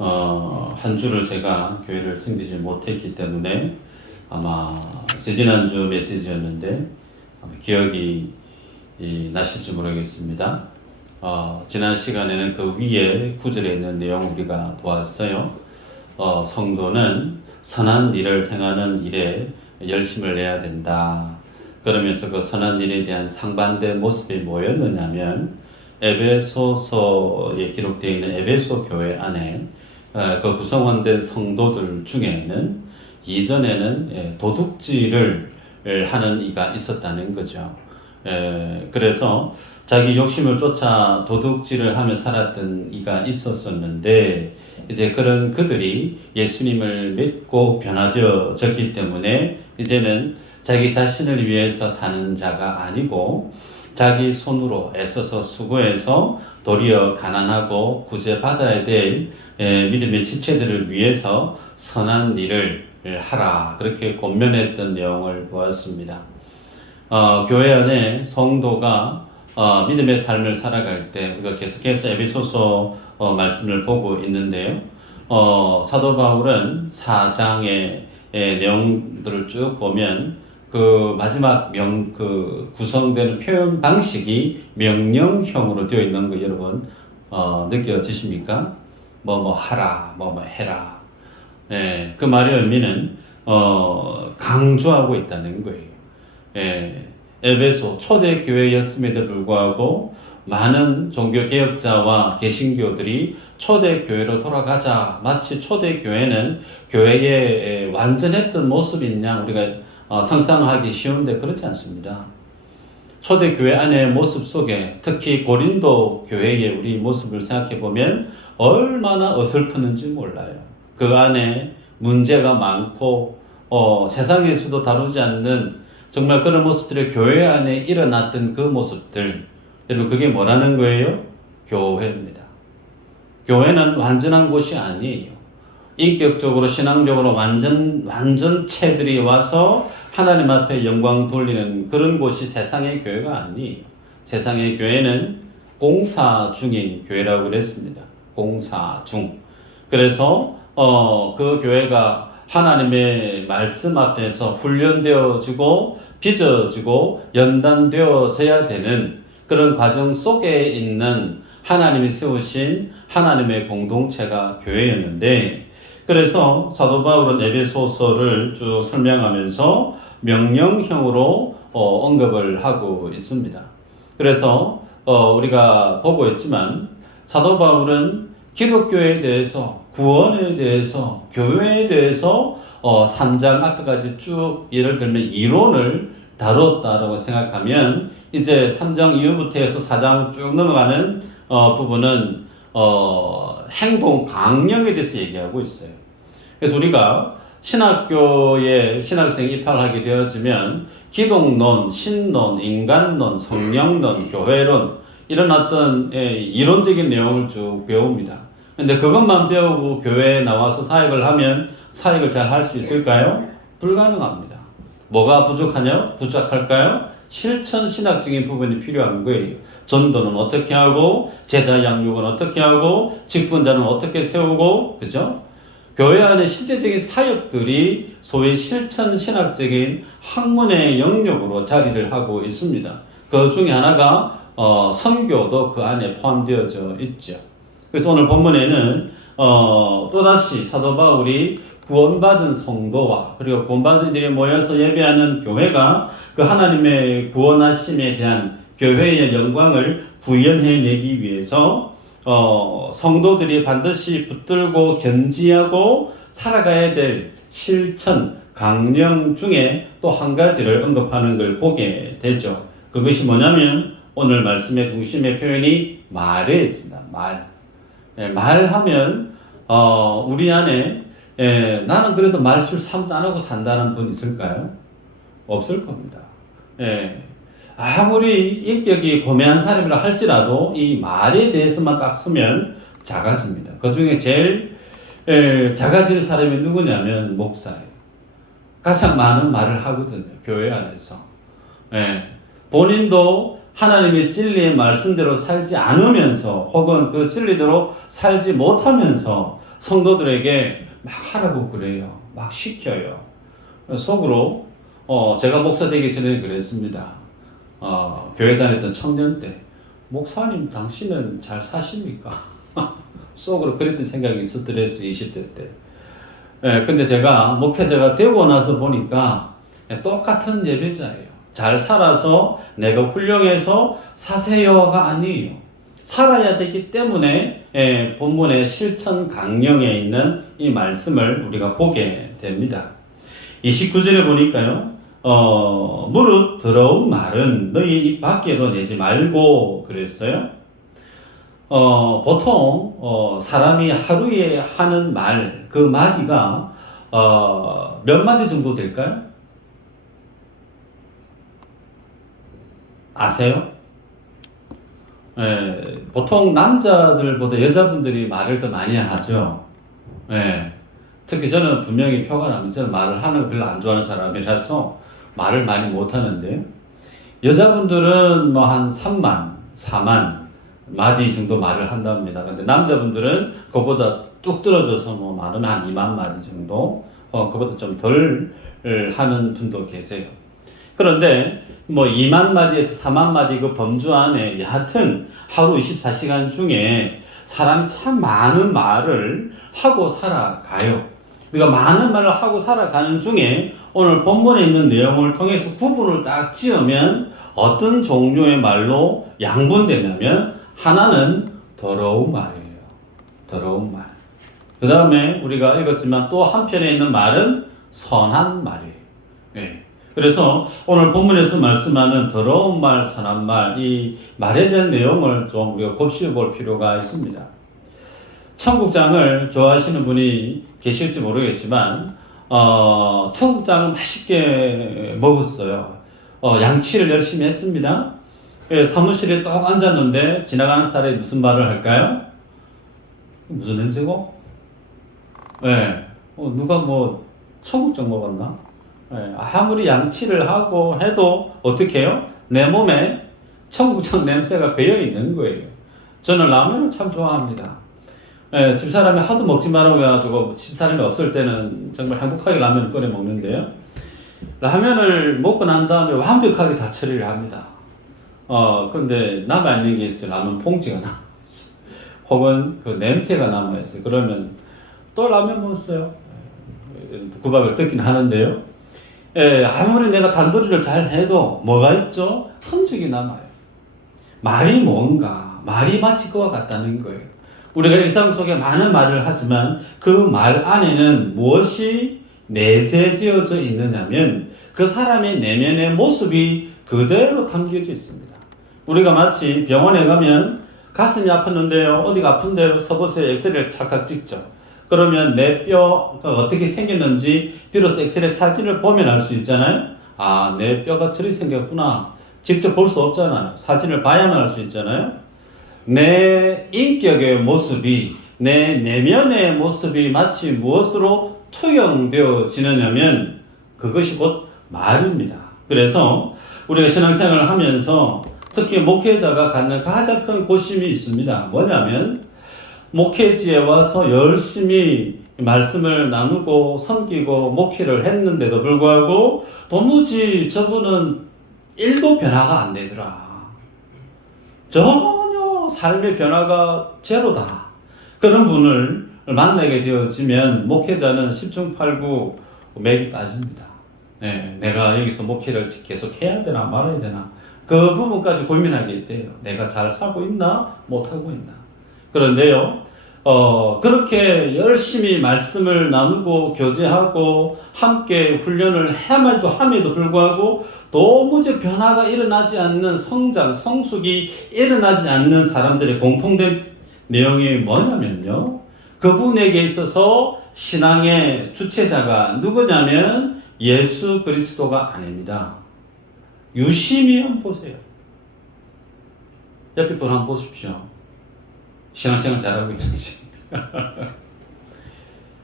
한 주를 제가 교회를 섬기지 못했기 때문에 아마 지난주 메시지였는데 아마 기억이 나실지 모르겠습니다. 지난 시간에는 그 위에 구절에 있는 내용 우리가 보았어요. 성도는 선한 일을 행하는 일에 열심을 내야 된다. 그러면서 그 선한 일에 대한 상반된 모습이 뭐였느냐면 에베소서에 기록되어 있는 에베소 교회 안에 그 구성원된 성도들 중에는 이전에는 도둑질을 하는 이가 있었다는 거죠. 그래서 자기 욕심을 쫓아 도둑질을 하며 살았던 이가 있었었는데 이제 그런 그들이 예수님을 믿고 변화되어졌기 때문에 이제는 자기 자신을 위해서 사는 자가 아니고 자기 손으로 애써서 수고해서 도리어 가난하고 구제받아야 될 믿음의 지체들을 위해서 선한 일을 하라, 그렇게 권면했던 내용을 보았습니다. 교회 안에 성도가 믿음의 삶을 살아갈 때 우리가 계속해서 에베소서 말씀을 보고 있는데요. 사도 바울은 4장의 내용들을 쭉 보면 그 마지막 구성되는 표현 방식이 명령형으로 되어 있는 거 여러분 느껴지십니까? 뭐 하라, 뭐 해라. 그 말의 의미는 강조하고 있다는 거예요. 에베소 초대 교회였음에도 불구하고 많은 종교 개혁자와 개신교들이 초대 교회로 돌아가자, 마치 초대 교회는 교회의 완전했던 모습인 양 우리가 상상하기 쉬운데 그렇지 않습니다. 초대교회 안의 모습 속에 특히 고린도 교회의 우리 모습을 생각해 보면 얼마나 어설프는지 몰라요. 그 안에 문제가 많고 세상에서도 다루지 않는 정말 그런 모습들이 교회 안에 일어났던 그 모습들, 여러분 그게 뭐라는 거예요? 교회입니다. 교회는 완전한 곳이 아니에요. 인격적으로 신앙적으로 완전체들이 와서 하나님 앞에 영광 돌리는 그런 곳이 세상의 교회가 아니에요. 세상의 교회는 공사 중인 교회라고 그랬습니다. 공사 중. 그래서 그 교회가 하나님의 말씀 앞에서 훈련되어지고 빚어지고 연단되어져야 되는 그런 과정 속에 있는 하나님이 세우신 하나님의 공동체가 교회였는데, 그래서 사도 바울은 에베소서를 쭉 설명하면서 명령형으로 언급을 하고 있습니다. 그래서 우리가 보고 있지만 사도 바울은 기독교에 대해서, 구원에 대해서, 교회에 대해서 3장 앞에까지 쭉 예를 들면 이론을 다뤘다라고 생각하면 이제 3장 이후부터 해서 4장 쭉 넘어가는 부분은 행동 강령에 대해서 얘기하고 있어요. 그래서 우리가 신학교에 신학생이 입학을 하게 되어지면 기독론, 신론, 인간론, 성령론, 교회론 이런 어떤 이론적인 내용을 쭉 배웁니다. 근데 그것만 배우고 교회에 나와서 사역을 하면 사역을 잘 할 수 있을까요? 불가능합니다. 뭐가 부족할까요? 실천 신학적인 부분이 필요한 거예요. 전도는 어떻게 하고, 제자 양육은 어떻게 하고, 직분자는 어떻게 세우고, 그죠? 교회 안에 실제적인 사역들이 소위 실천 신학적인 학문의 영역으로 자리를 하고 있습니다. 그 중에 하나가 선교도 그 안에 포함되어져 있죠. 그래서 오늘 본문에는 또다시 사도 바울이 구원받은 성도와 그리고 구원받은 이들이 모여서 예배하는 교회가 그 하나님의 구원하심에 대한 교회의 영광을 구현해내기 위해서 성도들이 반드시 붙들고 견지하고 살아가야 될 실천, 강령 중에 또 한 가지를 언급하는 걸 보게 되죠. 그것이 뭐냐면 오늘 말씀의 중심의 표현이 말에 있습니다. 말하면 우리 안에 나는 그래도 말실수 안 하고 산다는 분 있을까요? 없을 겁니다. 아무리 인격이 고매한 사람이라 할지라도 이 말에 대해서만 딱 쓰면 작아집니다. 그 중에 제일 작아지는 사람이 누구냐면 목사예요. 가장 많은 말을 하거든요. 교회 안에서. 본인도 하나님의 진리의 말씀대로 살지 않으면서 혹은 그 진리대로 살지 못하면서 성도들에게 막 하라고 그래요. 막 시켜요. 속으로 제가 목사 되기 전에 그랬습니다. 교회 다녔던 청년 때 목사님 당신은 잘 사십니까? 속으로 그랬던 생각이 있었더랬어요. 20대 때. 근데 제가 목회자가 되고 나서 보니까 똑같은 예배자예요. 잘 살아서 내가 훌륭해서 사세요가 아니에요. 살아야 되기 때문에 본문의 실천 강령에 있는 이 말씀을 우리가 보게 됩니다. 29절에 보니까요. 무릇 더러운 말은 너희 입 밖에도 내지 말고 그랬어요. 보통 사람이 하루에 하는 말, 그 마디가 몇 마디 정도 될까요? 아세요? 보통 남자들보다 여자분들이 말을 더 많이 하죠. 특히 저는 분명히 표가 납니다. 저는 말을 하는 거 별로 안 좋아하는 사람이라서 말을 많이 못 하는데, 여자분들은 뭐 한 3만, 4만 마디 정도 말을 한답니다. 근데 남자분들은 그보다 뚝 떨어져서 뭐 말은 한 2만 마디 정도, 그보다 좀 덜 하는 분도 계세요. 그런데 뭐 2만 마디에서 4만 마디 그 범주 안에 여하튼 하루 24시간 중에 사람이 참 많은 말을 하고 살아가요. 우리가 많은 말을 하고 살아가는 중에 오늘 본문에 있는 내용을 통해서 구분을 딱 지으면 어떤 종류의 말로 양분되냐면, 하나는 더러운 말이에요. 더러운 말. 그 다음에 우리가 읽었지만 또 한편에 있는 말은 선한 말이에요. 그래서 오늘 본문에서 말씀하는 더러운 말, 선한 말, 이 말에 대한 내용을 좀 우리가 곱씹어 볼 필요가 있습니다. 청국장을 좋아하시는 분이 계실지 모르겠지만, 청국장을 맛있게 먹었어요. 양치를 열심히 했습니다. 사무실에 똑 앉았는데 지나가는 사람이 무슨 말을 할까요? 무슨 냄새고? 누가 뭐 청국장 먹었나? 아무리 양치를 하고 해도 어떻게 해요? 내 몸에 청국장 냄새가 배어 있는 거예요. 저는 라면을 참 좋아합니다. 집사람이 하도 먹지 말라고 해가지고 집사람이 없을 때는 정말 행복하게 라면을 끓여 먹는데요. 라면을 먹고 난 다음에 완벽하게 다 처리를 합니다. 근데 남아있는 게 있어요. 라면 봉지가 남아있어요. 혹은 그 냄새가 남아있어요. 그러면 또 라면 먹었어요. 구박을 듣긴 하는데요. 아무리 내가 단도리를 잘 해도 뭐가 있죠? 흔적이 남아요. 말이 뭔가, 말이 마치 그와 같다는 거예요. 우리가 일상 속에 많은 말을 하지만 그 말 안에는 무엇이 내재되어져 있느냐면 그 사람의 내면의 모습이 그대로 담겨져 있습니다. 우리가 마치 병원에 가면 가슴이 아팠는데요, 어디가 아픈데요, 서보세요. 엑스레이를 착각 찍죠. 그러면 내 뼈가 어떻게 생겼는지 비로소 엑스레이 사진을 보면 알 수 있잖아요. 아, 내 뼈가 저리 생겼구나. 직접 볼 수 없잖아요. 사진을 봐야만 알 수 있잖아요. 내 인격의 모습이, 내 내면의 모습이 마치 무엇으로 투영되어지느냐면 그것이 곧 말입니다. 그래서 우리가 신앙생활을 하면서 특히 목회자가 갖는 가장 큰 고심이 있습니다. 뭐냐면 목회지에 와서 열심히 말씀을 나누고 섬기고 목회를 했는데도 불구하고 도무지 저분은 1도 변화가 안 되더라. 전혀 삶의 변화가 제로다. 그런 분을 만나게 되어지면 목회자는 10중 8구 맥이 빠집니다. 내가 여기서 목회를 계속 해야 되나 말아야 되나, 그 부분까지 고민하게 돼요. 내가 잘 살고 있나 못하고 있나. 그런데요, 그렇게 열심히 말씀을 나누고 교제하고 함께 훈련을 함에도 불구하고 도무지 변화가 일어나지 않는, 성장, 성숙이 일어나지 않는 사람들의 공통된 내용이 뭐냐면요, 그분에게 있어서 신앙의 주체자가 누구냐면 예수 그리스도가 아닙니다. 유심히 한번 보세요. 옆에 분 한번 보십시오. 신앙생활 잘하고 있는지.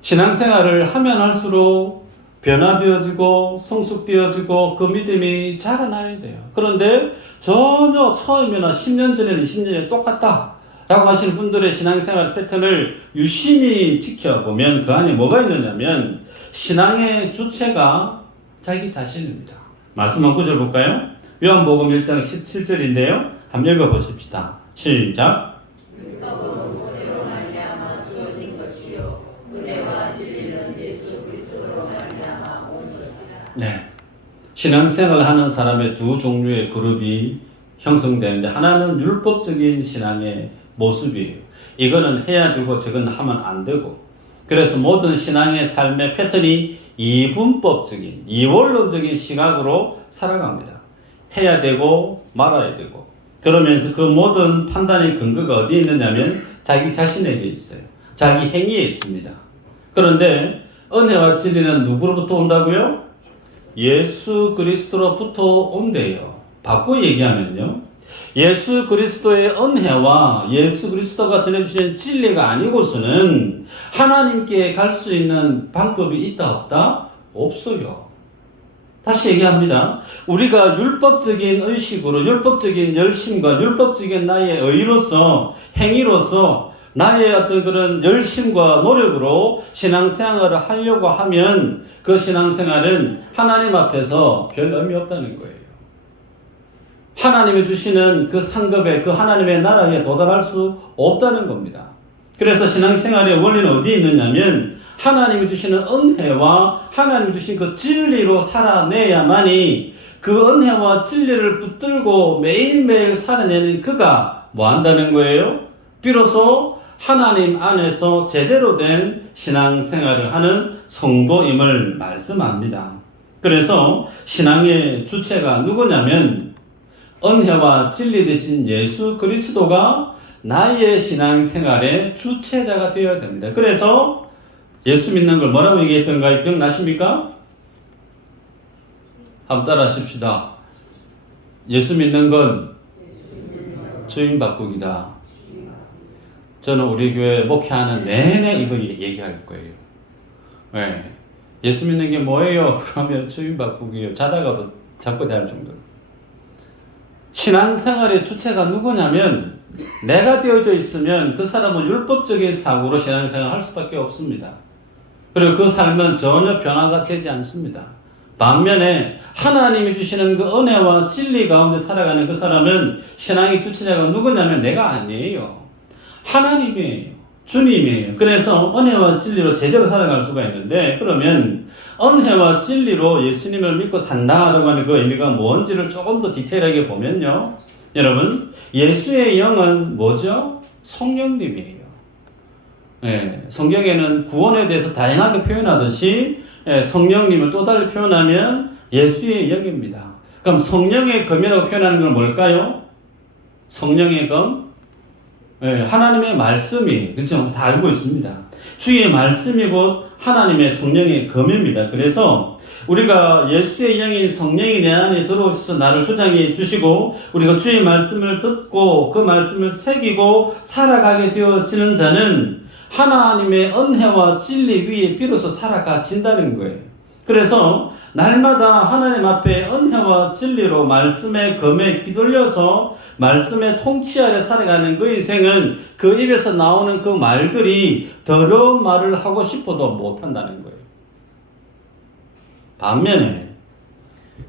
신앙생활을 하면 할수록 변화되어지고 성숙되어지고 그 믿음이 자라나야 돼요. 그런데 전혀 처음이나 10년 전에는 20년 전에 똑같다. 라고 하시는 분들의 신앙생활 패턴을 유심히 지켜보면 그 안에 뭐가 있느냐면 신앙의 주체가 자기 자신입니다. 말씀 한 구절 볼까요? 요한복음 1장 17절인데요. 한번 읽어보십시다. 시작. 네. 신앙생활을 하는 사람의 두 종류의 그룹이 형성되는데 하나는 율법적인 신앙의 모습이에요. 이거는 해야 되고 저건 하면 안 되고, 그래서 모든 신앙의 삶의 패턴이 이분법적인 이원론적인 시각으로 살아갑니다. 해야 되고 말아야 되고, 그러면서 그 모든 판단의 근거가 어디에 있느냐면 자기 자신에게 있어요. 자기 행위에 있습니다. 그런데 은혜와 진리는 누구로부터 온다고요? 예수 그리스도로부터 온대요. 바꿔 얘기하면요, 예수 그리스도의 은혜와 예수 그리스도가 전해주신 진리가 아니고서는 하나님께 갈 수 있는 방법이 있다 없다? 없어요. 다시 얘기합니다. 우리가 율법적인 의식으로 율법적인 열심과 율법적인 나의 의로서 행위로서 나의 어떤 그런 열심과 노력으로 신앙생활을 하려고 하면 그 신앙생활은 하나님 앞에서 별 의미 없다는 거예요. 하나님이 주시는 그 상급에, 그 하나님의 나라에 도달할 수 없다는 겁니다. 그래서 신앙생활의 원리는 어디에 있느냐면 하나님이 주시는 은혜와 하나님이 주신 그 진리로 살아내야만이 그 은혜와 진리를 붙들고 매일매일 살아내는 그가 뭐 한다는 거예요? 비로소 하나님 안에서 제대로 된 신앙생활을 하는 성도임을 말씀합니다. 그래서 신앙의 주체가 누구냐면 은혜와 진리 되신 예수 그리스도가 나의 신앙생활의 주체자가 되어야 됩니다. 그래서 예수 믿는 걸 뭐라고 얘기했던가요? 기억나십니까? 한번 따라 하십시다. 예수 믿는 건 주인 바꾸기다. 저는 우리 교회 목회하는 내내 이거 얘기할 거예요. 네. 예수 믿는 게 뭐예요? 그러면 주인 바꾸기요. 자다가도 자꾸 대할 정도로. 신앙생활의 주체가 누구냐면 내가 되어져 있으면 그 사람은 율법적인 사고로 신앙생활을 할 수밖에 없습니다. 그리고 그 삶은 전혀 변화가 되지 않습니다. 반면에 하나님이 주시는 그 은혜와 진리 가운데 살아가는 그 사람은 신앙의 주체자가 누구냐면 내가 아니에요. 하나님이에요. 주님이에요. 그래서 은혜와 진리로 제대로 살아갈 수가 있는데, 그러면 은혜와 진리로 예수님을 믿고 산다라고 하는 그 의미가 뭔지를 조금 더 디테일하게 보면요, 여러분, 예수의 영은 뭐죠? 성령님이에요. 예, 성경에는 구원에 대해서 다양하게 표현하듯이 성령님을 또 다르게 표현하면 예수의 영입니다. 그럼 성령의 검이라고 표현하는 건 뭘까요? 성령의 검? 하나님의 말씀이, 그렇죠? 다 알고 있습니다. 주의 말씀이 곧 하나님의 성령의 검입니다. 그래서 우리가 예수의 영인 성령이 내 안에 들어오셔서 나를 주장해 주시고 우리가 주의 말씀을 듣고 그 말씀을 새기고 살아가게 되어지는 자는 하나님의 은혜와 진리 위에 비로소 살아가진다는 거예요. 그래서 날마다 하나님 앞에 은혜와 진리로 말씀의 검에 귀돌려서 말씀의 통치 아래 살아가는 그 인생은 그 입에서 나오는 그 말들이 더러운 말을 하고 싶어도 못한다는 거예요. 반면에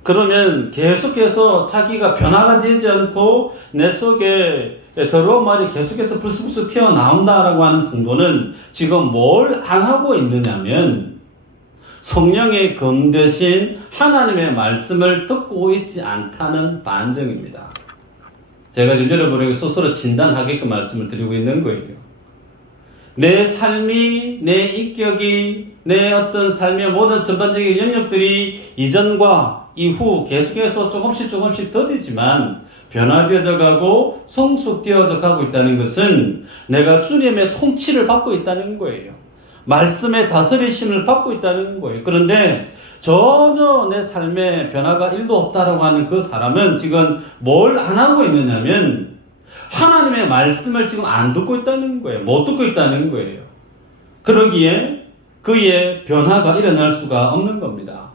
그러면 계속해서 자기가 변화가 되지 않고 내 속에 더러운 말이 계속해서 불쑥불쑥 튀어나온다라고 하는 성도는 지금 뭘 안 하고 있느냐면 성령의 검 대신 하나님의 말씀을 듣고 있지 않다는 반증입니다. 제가 지금 여러분에게 스스로 진단하게끔 말씀을 드리고 있는 거예요. 내 삶이, 내 인격이, 내 어떤 삶의 모든 전반적인 영역들이 이전과 이후 계속해서 조금씩 더디지만 변화되어져 가고 성숙되어져 가고 있다는 것은 내가 주님의 통치를 받고 있다는 거예요. 말씀의 다스리심을 받고 있다는 거예요. 그런데 전혀 내 삶에 변화가 1도 없다라고 하는 그 사람은 지금 뭘 안 하고 있느냐면 하나님의 말씀을 지금 안 듣고 있다는 거예요. 못 듣고 있다는 거예요. 그러기에 그의 변화가 일어날 수가 없는 겁니다.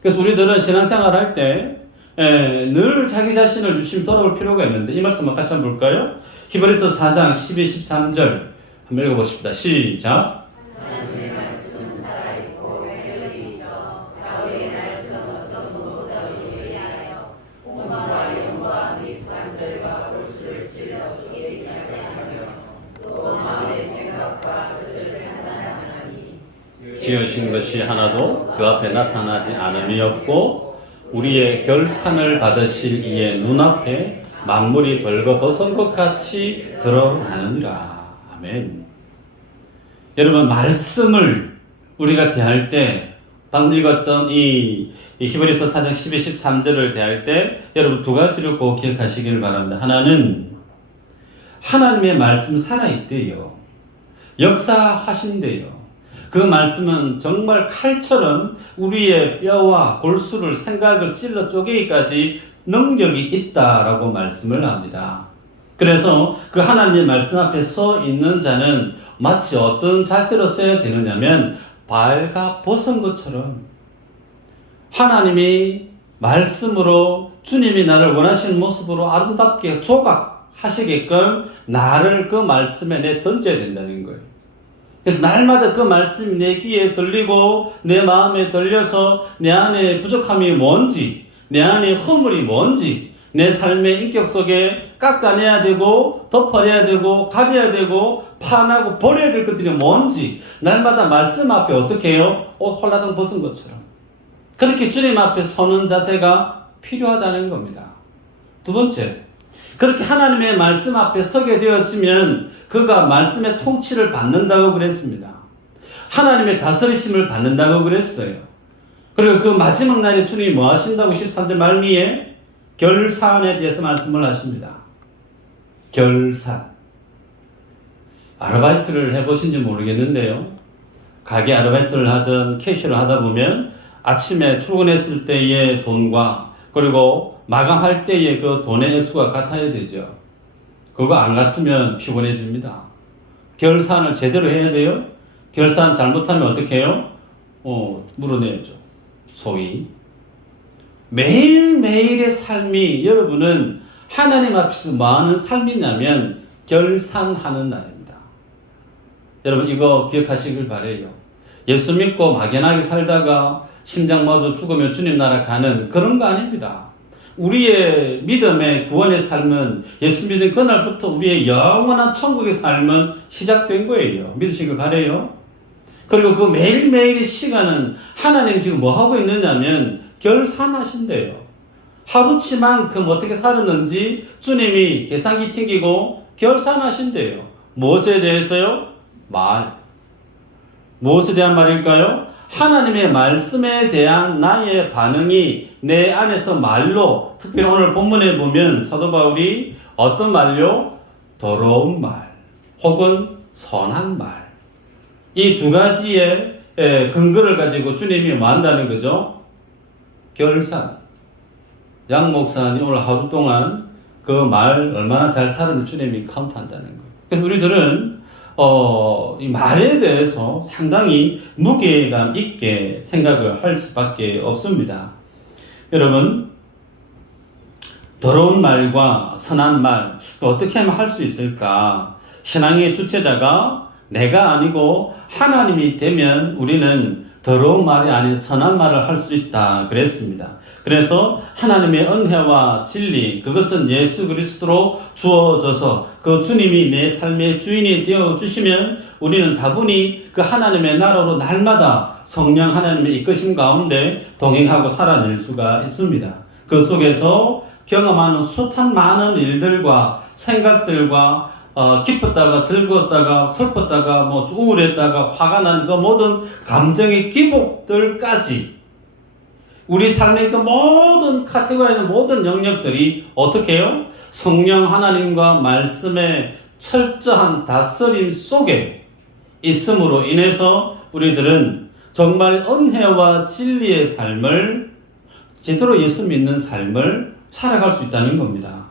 그래서 우리들은 신앙생활 할 때 늘 자기 자신을 유심히 돌아볼 필요가 있는데 이 말씀 같이 한번 볼까요? 히브리서 4장 12, 13절 한번 읽어보십시다. 시작. 하나님의 말씀은 살아있고 활력이 있어 좌우의 날선 어떤 노보다 위하여 공과 영과 및 관절과 골수를 찔러 죽게 되게 하며 또 마음의 생각과 뜻을 판단하나니 지으신 것이 하나도 그 앞에 나타나지 않음이 없고 우리의 결산을 받으실 이의 눈앞에 만물이 벌거벗은 것 같이 드러나느니라. 아멘. 여러분, 말씀을 우리가 대할 때 방금 읽었던 이 히브리서 4장 12, 13절을 대할 때 여러분 두 가지를 꼭 기억하시길 바랍니다. 하나는 하나님의 말씀 살아있대요. 역사하신대요. 그 말씀은 정말 칼처럼 우리의 뼈와 골수를 생각을 찔러 쪼개기까지 능력이 있다라고 말씀을 합니다. 그래서 그 하나님의 말씀 앞에 서 있는 자는 마치 어떤 자세로 서야 되느냐면 발가 벗은 것처럼 하나님이 말씀으로 주님이 나를 원하시는 모습으로 아름답게 조각하시게끔 나를 그 말씀에 내 던져야 된다는 거예요. 그래서 날마다 그 말씀이 내 귀에 들리고 내 마음에 들려서 내 안에 부족함이 뭔지, 내 안에 허물이 뭔지, 내 삶의 인격 속에 깎아내야 되고 덮어내야 되고 가려야 되고 파하고 버려야 될 것들이 뭔지 날마다 말씀 앞에 어떻게 해요? 홀라당 벗은 것처럼 그렇게 주님 앞에 서는 자세가 필요하다는 겁니다. 두 번째, 그렇게 하나님의 말씀 앞에 서게 되어지면 그가 말씀의 통치를 받는다고 그랬습니다. 하나님의 다스리심을 받는다고 그랬어요. 그리고 그 마지막 날에 주님이 뭐 하신다고 13절 말미에 결산에 대해서 말씀을 하십니다. 결산. 아르바이트를 해보신지 모르겠는데요. 가게 아르바이트를 하든 캐시를 하다 보면 아침에 출근했을 때의 돈과 그리고 마감할 때의 그 돈의 액수가 같아야 되죠. 그거 안 같으면 피곤해집니다. 결산을 제대로 해야 돼요. 결산 잘못하면 어떻게 해요? 물어내야죠. 소위. 매일매일의 삶이 여러분은 하나님 앞에서 뭐 하는 삶이냐면 결산하는 날입니다. 여러분 이거 기억하시길 바라요. 예수 믿고 막연하게 살다가 심장마저 죽으면 주님 나라 가는 그런 거 아닙니다. 우리의 믿음의 구원의 삶은 예수 믿은 그날부터 우리의 영원한 천국의 삶은 시작된 거예요. 믿으시길 바라요. 그리고 그 매일매일의 시간은 하나님이 지금 뭐 하고 있느냐면 결산하신대요. 하루치만큼 어떻게 살았는지 주님이 계산기 튀기고 결산하신대요. 무엇에 대해서요? 말. 무엇에 대한 말일까요? 하나님의 말씀에 대한 나의 반응이 내 안에서 말로, 특별히 오늘 본문에 보면 사도 바울이 어떤 말요? 더러운 말 혹은 선한 말. 이 두 가지의 근거를 가지고 주님이 뭐 한다는 거죠? 결산. 양 목사님 오늘 하루 동안 그 말 얼마나 잘 살았는지 주님이 카운트한다는 거예요. 그래서 우리들은 이 말에 대해서 상당히 무게감 있게 생각을 할 수밖에 없습니다. 여러분, 더러운 말과 선한 말 어떻게 하면 할 수 있을까? 신앙의 주체자가 내가 아니고 하나님이 되면 우리는 더러운 말이 아닌 선한 말을 할 수 있다 그랬습니다. 그래서 하나님의 은혜와 진리, 그것은 예수 그리스도로 주어져서 그 주님이 내 삶의 주인이 되어주시면 우리는 다분히 그 하나님의 나라로 날마다 성령 하나님의 이끄심 가운데 동행하고 살아낼 수가 있습니다. 그 속에서 경험하는 숱한 많은 일들과 생각들과 기뻤다가 즐거웠다가 슬펐다가 뭐 우울했다가 화가 난 그 모든 감정의 기복들까지 우리 삶의 그 모든 카테고리에 있는 모든 영역들이 어떻게 해요? 성령 하나님과 말씀의 철저한 다스림 속에 있음으로 인해서 우리들은 정말 은혜와 진리의 삶을 제대로 예수 믿는 삶을 살아갈 수 있다는 겁니다.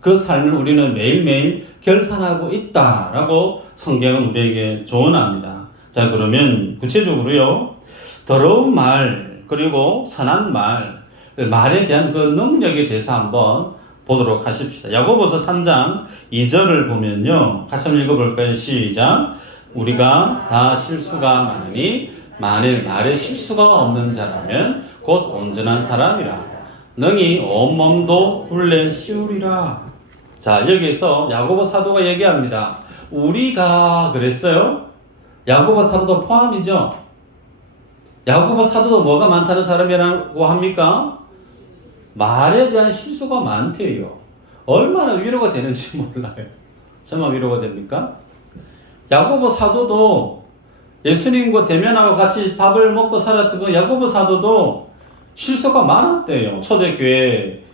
그 삶을 우리는 매일매일 결산하고 있다라고 성경은 우리에게 조언합니다. 자, 그러면 구체적으로요. 더러운 말 그리고 선한 말, 말에 대한 그 능력에 대해서 한번 보도록 하십시다. 야고보서 3장 2절을 보면요. 같이 한번 읽어볼까요? 시작. 우리가 다 실수가 많으니 만일 말에 실수가 없는 자라면 곧 온전한 사람이라 능히 온몸도 굴레 씌우리라. 자, 여기에서 야고보 사도가 얘기합니다. 우리가 그랬어요? 야고보 사도도 포함이죠. 야고보 사도도 뭐가 많다는 사람이라고 합니까? 말에 대한 실수가 많대요. 얼마나 위로가 되는지 몰라요. 정말 위로가 됩니까? 야고보 사도도 예수님과 대면하고 같이 밥을 먹고 살았던 그 야고보 사도도 실수가 많았대요. 초대교회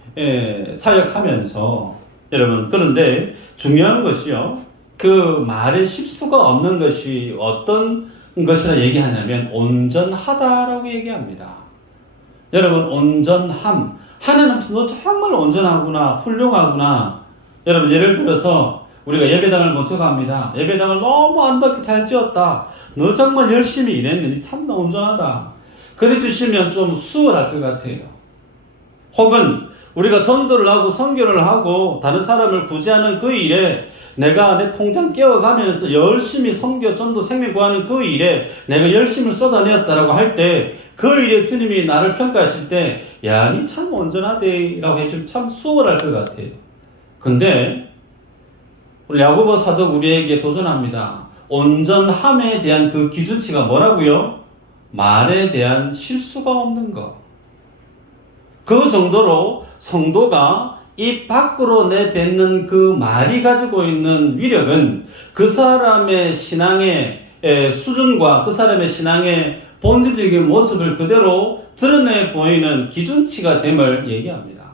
사역하면서. 여러분, 그런데 중요한 것이요. 그 말에 실수가 없는 것이 어떤 것이라 얘기하냐면 온전하다라고 얘기합니다. 여러분, 온전함. 하나님, 너 정말 온전하구나, 훌륭하구나. 여러분, 예를 들어서 우리가 예배당을 먼저 갑니다. 예배당을 너무 아름답게 잘 지었다. 너 정말 열심히 일했는데 참 온전하다. 그래 주시면 좀 수월할 것 같아요. 혹은 우리가 전도를 하고 선교를 하고 다른 사람을 구제하는 그 일에 내가 내 통장 깨워가면서 열심히 선교, 전도, 생명 구하는 그 일에 내가 열심을 쏟아내었다라고 할 때 그 일에 주님이 나를 평가하실 때 야, 니 참 온전하대 라고 해주면 참 수월할 것 같아요. 근데 우리 야고보 사도 우리에게 도전합니다. 온전함에 대한 그 기준치가 뭐라고요? 말에 대한 실수가 없는 것. 그 정도로 성도가 입 밖으로 내뱉는 그 말이 가지고 있는 위력은 그 사람의 신앙의 수준과 그 사람의 신앙의 본질적인 모습을 그대로 드러내 보이는 기준치가 됨을 얘기합니다.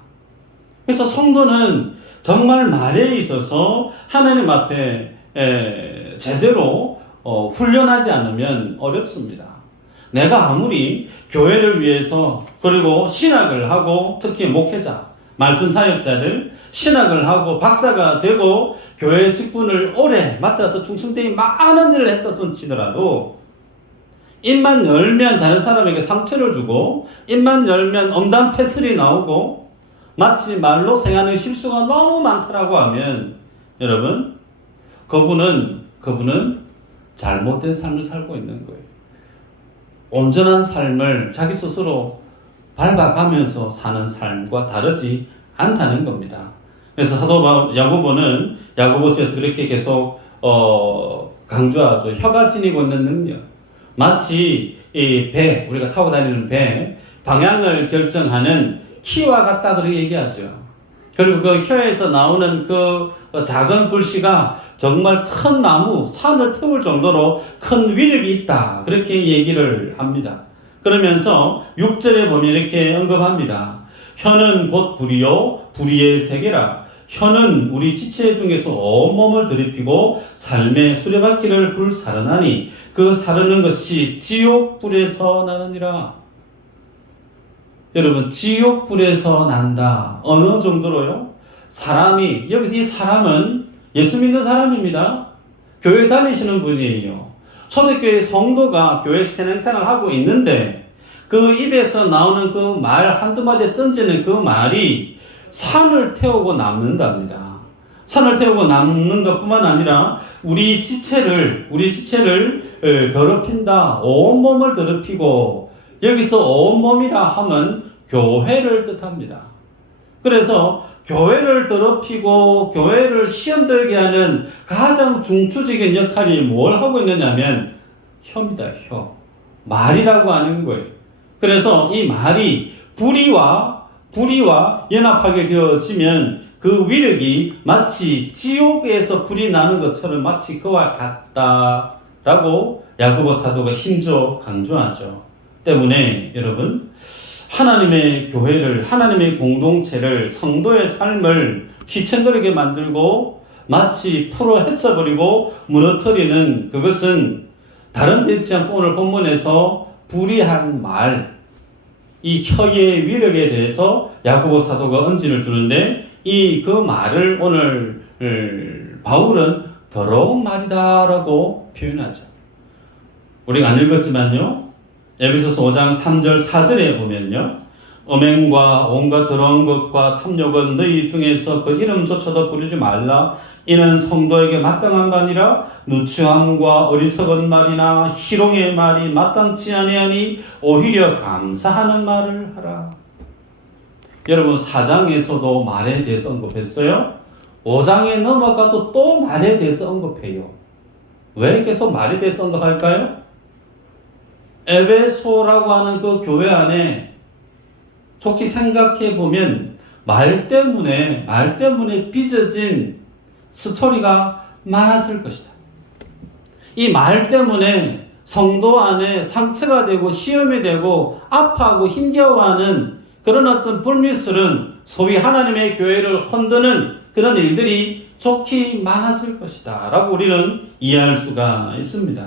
그래서 성도는 정말 말에 있어서 하나님 앞에 제대로 훈련하지 않으면 어렵습니다. 내가 아무리 교회를 위해서 그리고 신학을 하고 특히 목회자, 말씀 사역자들 신학을 하고 박사가 되고 교회 직분을 오래 맡아서 충성되게 많은 일을 했다 손치더라도 입만 열면 다른 사람에게 상처를 주고 입만 열면 엄단 패슬이 나오고 마치 말로 생하는 실수가 너무 많다라고 하면 여러분 그분은 잘못된 삶을 살고 있는 거예요. 온전한 삶을 자기 스스로 밟아가면서 사는 삶과 다르지 않다는 겁니다. 그래서 사도 야고보는 야고보서에서 그렇게 계속 강조하죠. 혀가 지니고 있는 능력. 마치 이 배, 우리가 타고 다니는 배 방향을 결정하는 키와 같다 그렇게 얘기하죠. 그리고 그 혀에서 나오는 그 작은 불씨가 정말 큰 나무, 산을 태울 정도로 큰 위력이 있다. 그렇게 얘기를 합니다. 그러면서 6절에 보면 이렇게 언급합니다. 혀는 곧 불이요, 불의의 세계라. 혀는 우리 지체 중에서 온몸을 들이피고 삶의 수레바퀴를 불사르나니 그 사르는 것이 지옥불에서 나느니라. 여러분, 지옥불에서 난다. 어느 정도로요? 사람이, 여기서 이 사람은 예수 믿는 사람입니다. 교회 다니시는 분이에요. 초대교회 성도가 교회 신앙생활을 하고 있는데 그 입에서 나오는 그 말 한두 마디에 던지는 그 말이 산을 태우고 남는답니다. 산을 태우고 남는 것뿐만 아니라 우리 지체를 더럽힌다. 온몸을 더럽히고 여기서 온몸이라 하면 교회를 뜻합니다. 그래서 교회를 더럽히고 교회를 시험들게 하는 가장 중추적인 역할이 뭘 하고 있느냐면 혀입니다. 혀. 말이라고 하는 거예요. 그래서 이 말이 불의와 연합하게 되어지면 그 위력이 마치 지옥에서 불이 나는 것처럼 마치 그와 같다라고 야고보 사도가 힘줘 강조하죠. 때문에 여러분 하나님의 교회를, 하나님의 공동체를, 성도의 삶을 휘청거리게 만들고 마치 풀어 헤쳐버리고 무너뜨리는 그것은 다른 데 있지 않고 오늘 본문에서 불의한 말, 이 혀의 위력에 대해서 야고보 사도가 언진을 주는데 그 말을 오늘 바울은 더러운 말이다라고 표현하죠. 우리가 안 읽었지만요. 에베소서 5장 3절 4절에 보면요. 음행과 온갖 더러운 것과 탐욕은 너희 중에서 그 이름조차도 부르지 말라. 이는 성도에게 마땅한 바 아니라 누추함과 어리석은 말이나 희롱의 말이 마땅치 아니하니 오히려 감사하는 말을 하라. 여러분 4장에서도 말에 대해서 언급했어요. 5장에 넘어가도 또 말에 대해서 언급해요. 왜 계속 말에 대해서 언급할까요? 에베소라고 하는 그 교회 안에 좋게 생각해 보면 말 때문에 빚어진 스토리가 많았을 것이다. 이 말 때문에 성도 안에 상처가 되고 시험이 되고 아파하고 힘겨워하는 그런 어떤 불미스러운 소위 하나님의 교회를 흔드는 그런 일들이 좋게 많았을 것이다 라고 우리는 이해할 수가 있습니다.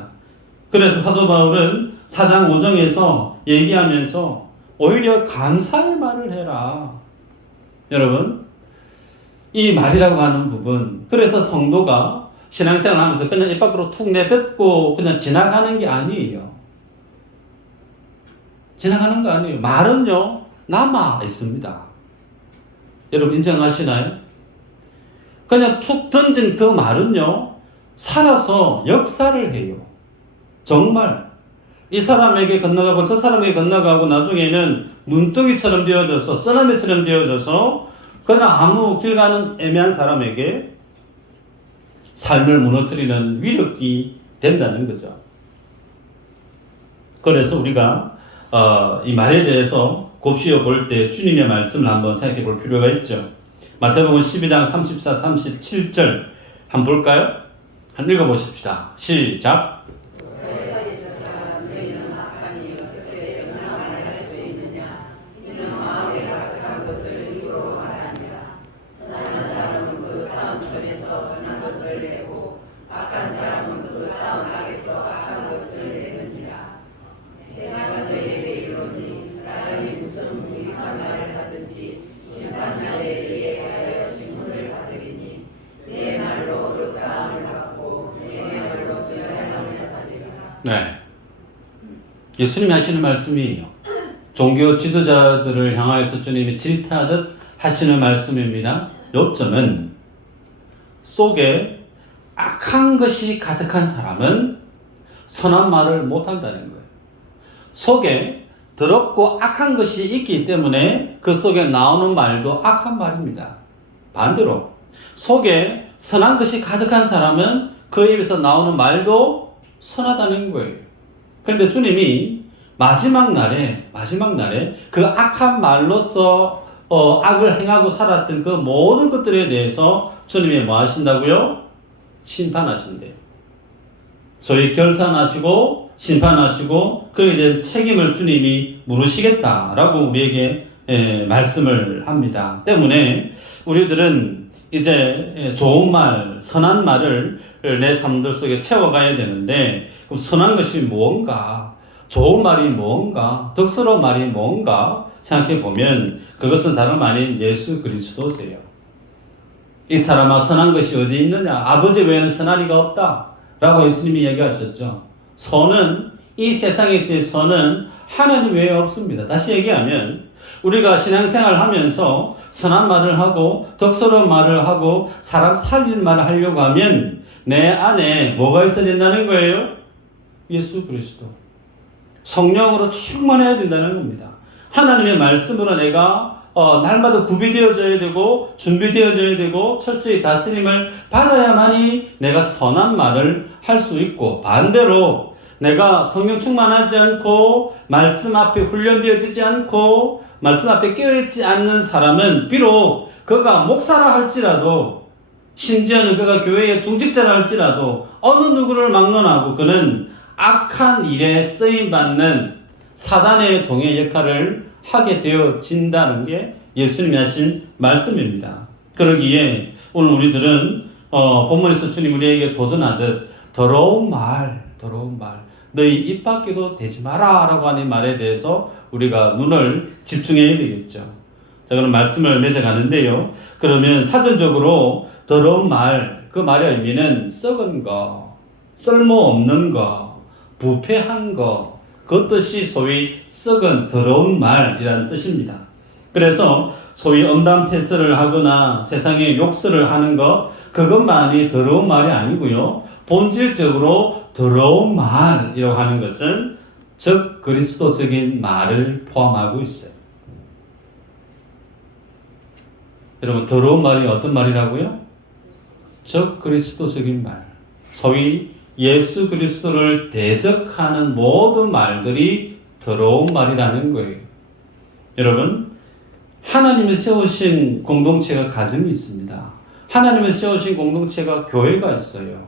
그래서 사도 바울은 4장 5장에서 얘기하면서 오히려 감사의 말을 해라. 여러분, 이 말이라고 하는 부분, 그래서 성도가 신앙생활 하면서 그냥 입 밖으로 툭 내뱉고 그냥 지나가는 게 아니에요. 지나가는 거 아니에요. 말은요, 남아 있습니다. 여러분 인정하시나요? 그냥 툭 던진 그 말은요, 살아서 역사를 해요. 정말 이 사람에게 건너가고 저 사람에게 건너가고 나중에는 눈덩이처럼 되어져서 쓰나미처럼 되어져서 그냥 아무 길 가는 애매한 사람에게 삶을 무너뜨리는 위력이 된다는 거죠. 그래서 우리가 이 말에 대해서 곱씹어 볼 때 주님의 말씀을 한번 생각해 볼 필요가 있죠. 마태복음 12장 34, 37절 한번 볼까요? 한번 읽어보십시다. 시작. 네. 예수님이 하시는 말씀이에요. 종교 지도자들을 향하여서 주님이 질타하듯 하시는 말씀입니다. 요점은 속에 악한 것이 가득한 사람은 선한 말을 못한다는 거예요. 속에 더럽고 악한 것이 있기 때문에 그 속에 나오는 말도 악한 말입니다. 반대로 속에 선한 것이 가득한 사람은 그 입에서 나오는 말도 선하다는 거예요. 그런데 주님이 마지막 날에 그 악한 말로서 악을 행하고 살았던 그 모든 것들에 대해서 주님이 뭐 하신다고요? 심판하신대요. 소위 결산하시고 심판하시고 그에 대한 책임을 주님이 물으시겠다라고 우리에게 말씀을 합니다. 때문에 우리들은 이제 좋은 말, 선한 말을 내 삶들 속에 채워가야 되는데, 그럼 선한 것이 뭔가, 좋은 말이 뭔가, 덕스러운 말이 뭔가 생각해 보면 그것은 다름 아닌 예수 그리스도세요. 이 사람아 선한 것이 어디 있느냐? 아버지 외에는 선한 이가 없다 라고 예수님이 얘기하셨죠. 선은, 이 세상에서의 선은 하나님 외에 없습니다. 다시 얘기하면 우리가 신앙생활 하면서 선한 말을 하고 덕스러운 말을 하고 사람 살리는 말을 하려고 하면 내 안에 뭐가 있어야 된다는 거예요? 예수 그리스도. 성령으로 충만해야 된다는 겁니다. 하나님의 말씀으로 내가 날마다 구비되어져야 되고 준비되어져야 되고 철저히 다스림을 받아야만이 내가 선한 말을 할 수 있고, 반대로 내가 성령 충만하지 않고 말씀 앞에 훈련되어지지 않고 말씀 앞에 깨어있지 않는 사람은 비록 그가 목사라 할지라도, 심지어는 그가 교회의 중직자라 할지라도 어느 누구를 막론하고 그는 악한 일에 쓰임받는 사단의 종의 역할을 하게 되어진다는 게 예수님이 하신 말씀입니다. 그러기에 오늘 우리들은 본문에서 주님 우리에게 도전하듯 더러운 말 너희 입 밖에도 대지 마라 라고 하는 말에 대해서 우리가 눈을 집중해야 되겠죠. 자, 그럼 말씀을 맺어가는데요. 그러면 사전적으로 더러운 말, 그 말의 의미는 썩은 거, 쓸모없는 거, 부패한 거, 그 뜻이 소위 썩은 더러운 말이라는 뜻입니다. 그래서 소위 음담 패스를 하거나 세상에 욕설을 하는 것, 그것만이 더러운 말이 아니고요. 본질적으로 더러운 말이라고 하는 것은 적 그리스도적인 말을 포함하고 있어요. 여러분, 더러운 말이 어떤 말이라고요? 적 그리스도적인 말. 소위 예수 그리스도를 대적하는 모든 말들이 더러운 말이라는 거예요. 여러분, 하나님이 세우신 공동체가 가정이 있습니다. 하나님이 세우신 공동체가 교회가 있어요.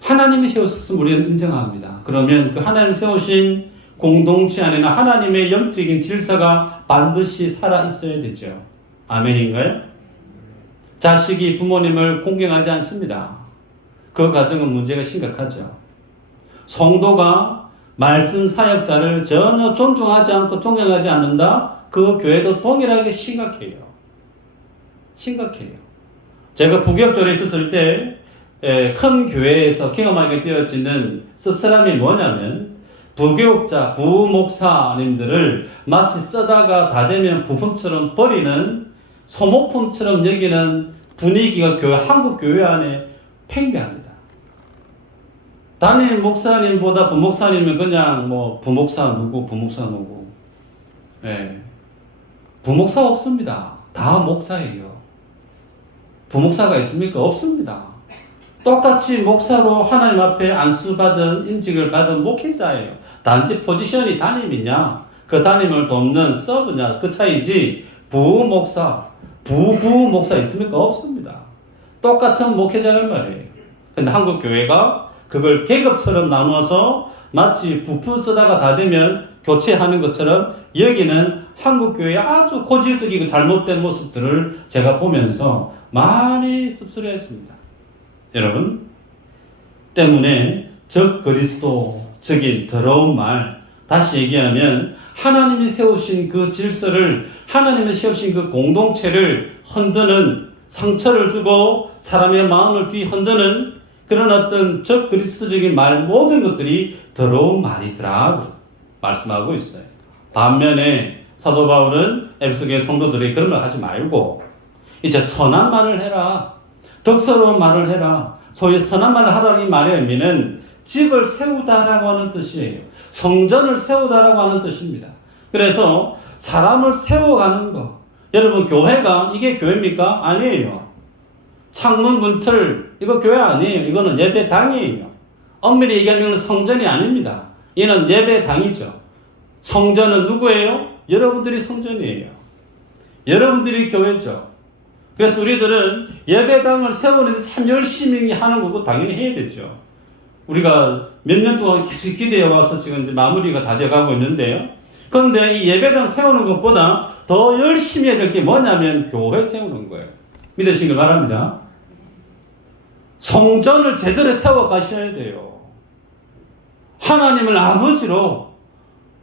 하나님이 세우셨으면 우리는 인정합니다. 그러면 그 하나님 세우신 공동체 안에는 하나님의 영적인 질서가 반드시 살아 있어야 되죠. 아멘인가요? 자식이 부모님을 공경하지 않습니다. 그 가정은 문제가 심각하죠. 성도가 말씀 사역자를 전혀 존중하지 않고 존경하지 않는다? 그 교회도 동일하게 심각해요. 심각해요. 제가 부교육절에 있었을 때 큰 교회에서 경험하게 되어지는 씁쓸함이 뭐냐면 부교육자, 부목사님들을 마치 쓰다가 다 되면 부품처럼 버리는 소모품처럼 여기는 분위기가 교회, 한국 교회 안에 팽배합니다. 담임 목사님보다 부목사님은 그냥 뭐 부목사 누구. 예. 부목사 없습니다. 다 목사예요. 부목사가 있습니까? 없습니다. 똑같이 목사로 하나님 앞에 안수받은 인직을 받은 목회자예요. 단지 포지션이 담임이냐, 그 담임을 돕는 서브냐, 그 차이지. 부목사, 부목사 있습니까? 없습니다. 똑같은 목회자란 말이에요. 근데 한국 교회가 그걸 계급처럼 나눠서 마치 부품 쓰다가 다 되면 교체하는 것처럼 여기는 한국교회의 아주 고질적이고 잘못된 모습들을 제가 보면서 많이 씁쓸해했습니다. 여러분, 때문에 적 그리스도적인 더러운 말, 다시 얘기하면 하나님이 세우신 그 질서를, 하나님이 세우신 그 공동체를 흔드는, 상처를 주고 사람의 마음을 뒤흔드는 그런 어떤 적 그리스도적인 말, 모든 것들이 더러운 말이더라 말씀하고 있어요. 반면에 사도 바울은 에베소교회 성도들이 그런 말 하지 말고 이제 선한 말을 해라, 덕스러운 말을 해라. 소위 선한 말을 하라는 이 말의 의미는 집을 세우다라고 하는 뜻이에요. 성전을 세우다라고 하는 뜻입니다. 그래서 사람을 세워가는 거. 여러분, 교회가 이게 교회입니까? 아니에요. 창문 문틀 이거 교회 아니에요. 이거는 예배당이에요. 엄밀히 얘기하면 성전이 아닙니다. 이는 예배당이죠. 성전은 누구예요? 여러분들이 성전이에요. 여러분들이 교회죠. 그래서 우리들은 예배당을 세우는데 참 열심히 하는 거고 당연히 해야 되죠. 우리가 몇 년 동안 계속 기도해 와서 지금 이제 마무리가 다 되어가고 있는데요. 그런데 이 예배당 세우는 것보다 더 열심히 해야 될 게 뭐냐면 교회 세우는 거예요. 믿으시길 바랍니다. 성전을 제대로 세워 가셔야 돼요. 하나님을 아버지로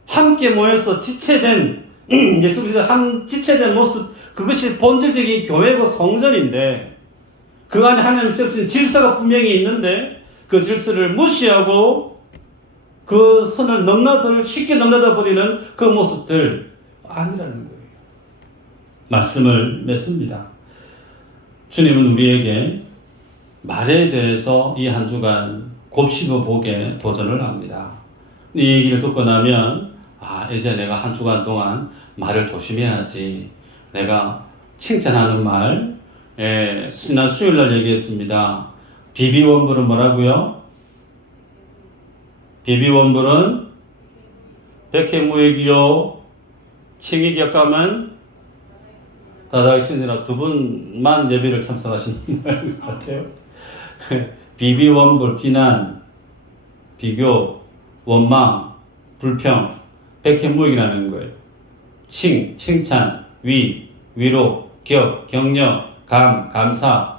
함께 모여서 지체된 예수 그리스도 한 지체된 모습, 그것이 본질적인 교회고 성전인데 그 안에 하나님 세우신 질서가 분명히 있는데 그 질서를 무시하고 그 선을 쉽게 넘나들 버리는 그 모습들 아니라는 거예요. 말씀을 맺습니다. 주님은 우리에게 말에 대해서 이 한 주간 곱씹어 보게 도전을 합니다. 이 얘기를 듣고 나면 이제 내가 한 주간 동안 말을 조심해야지. 내가 칭찬하는 말, 지난 수요일날 얘기했습니다. 비비원불은 뭐라고요? 비비원불은 백해무익이요, 칭의격감은 다다익신이라 두 분만 예배를 참석하시는 것 같아요. 비비원불, 비난, 비교, 원망, 불평, 백해무익이라는 거예요. 칭찬, 위로, 격려, 감사,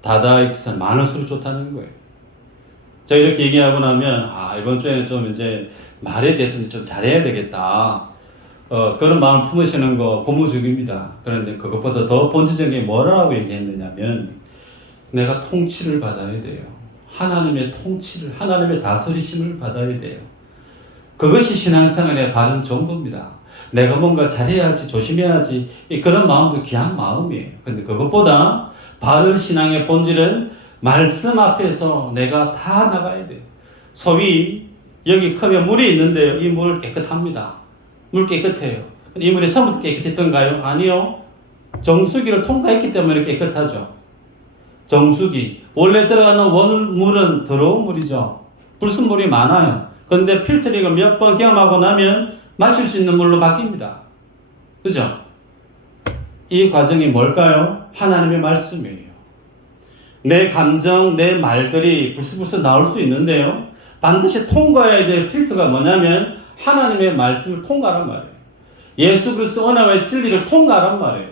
다다익선, 많을수록 좋다는 거예요. 제가 이렇게 얘기하고 나면, 이번 주에는 좀 이제 말에 대해서는 좀 잘해야 되겠다. 그런 마음을 품으시는 거 고무적입니다. 그런데 그것보다 더 본질적인 게 뭐라고 얘기했느냐면, 내가 통치를 받아야 돼요. 하나님의 통치를, 하나님의 다스리심을 받아야 돼요. 그것이 신앙생활의 바른 정도입니다. 내가 뭔가 잘해야지, 조심해야지. 그런 마음도 귀한 마음이에요. 근데 그것보다 바른 신앙의 본질은 말씀 앞에서 내가 다 나가야 돼요. 소위 여기 컵에 물이 있는데요. 이 물 깨끗합니다. 물 깨끗해요. 이 물이 처음부터 깨끗했던가요? 아니요. 정수기를 통과했기 때문에 깨끗하죠. 정수기. 원래 들어가는 원물은 더러운 물이죠. 불순물이 많아요. 그런데 필터링을 몇 번 경험하고 나면 마실 수 있는 물로 바뀝니다. 그죠? 이 과정이 뭘까요? 하나님의 말씀이에요. 내 감정, 내 말들이 부스부스 나올 수 있는데요. 반드시 통과해야 될 필터가 뭐냐면 하나님의 말씀을 통과하란 말이에요. 예수 그리스도 언어의 진리를 통과하란 말이에요.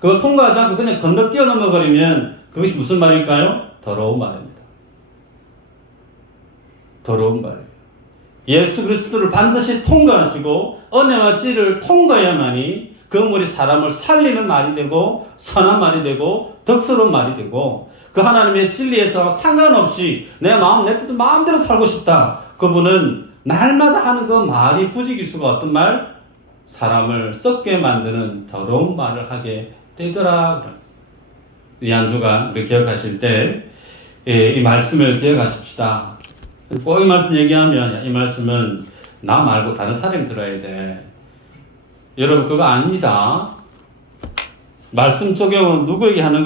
그걸 통과하지 않고 그냥 건너 뛰어넘어 버리면 그것이 무슨 말일까요? 더러운 말입니다. 더러운 말이에요. 예수 그리스도를 반드시 통과하시고 은혜와 진리를 통과해야만이 그 물이 사람을 살리는 말이 되고 선한 말이 되고 덕스러운 말이 되고 그 하나님의 진리에서 상관없이 내 마음 내 뜻을 마음대로 살고 싶다. 그분은 날마다 하는 그 말이 부지기수가 어떤 말? 사람을 썩게 만드는 더러운 말을 하게 되더라. 이 한 주간 우리 기억하실 때 이 말씀을 기억하십시다. 꼭 이 말씀 얘기하면 이 말씀은 나 말고 다른 사람이 들어야 돼. 여러분 그거 아닙니다. 말씀 적용은 누구에게 하는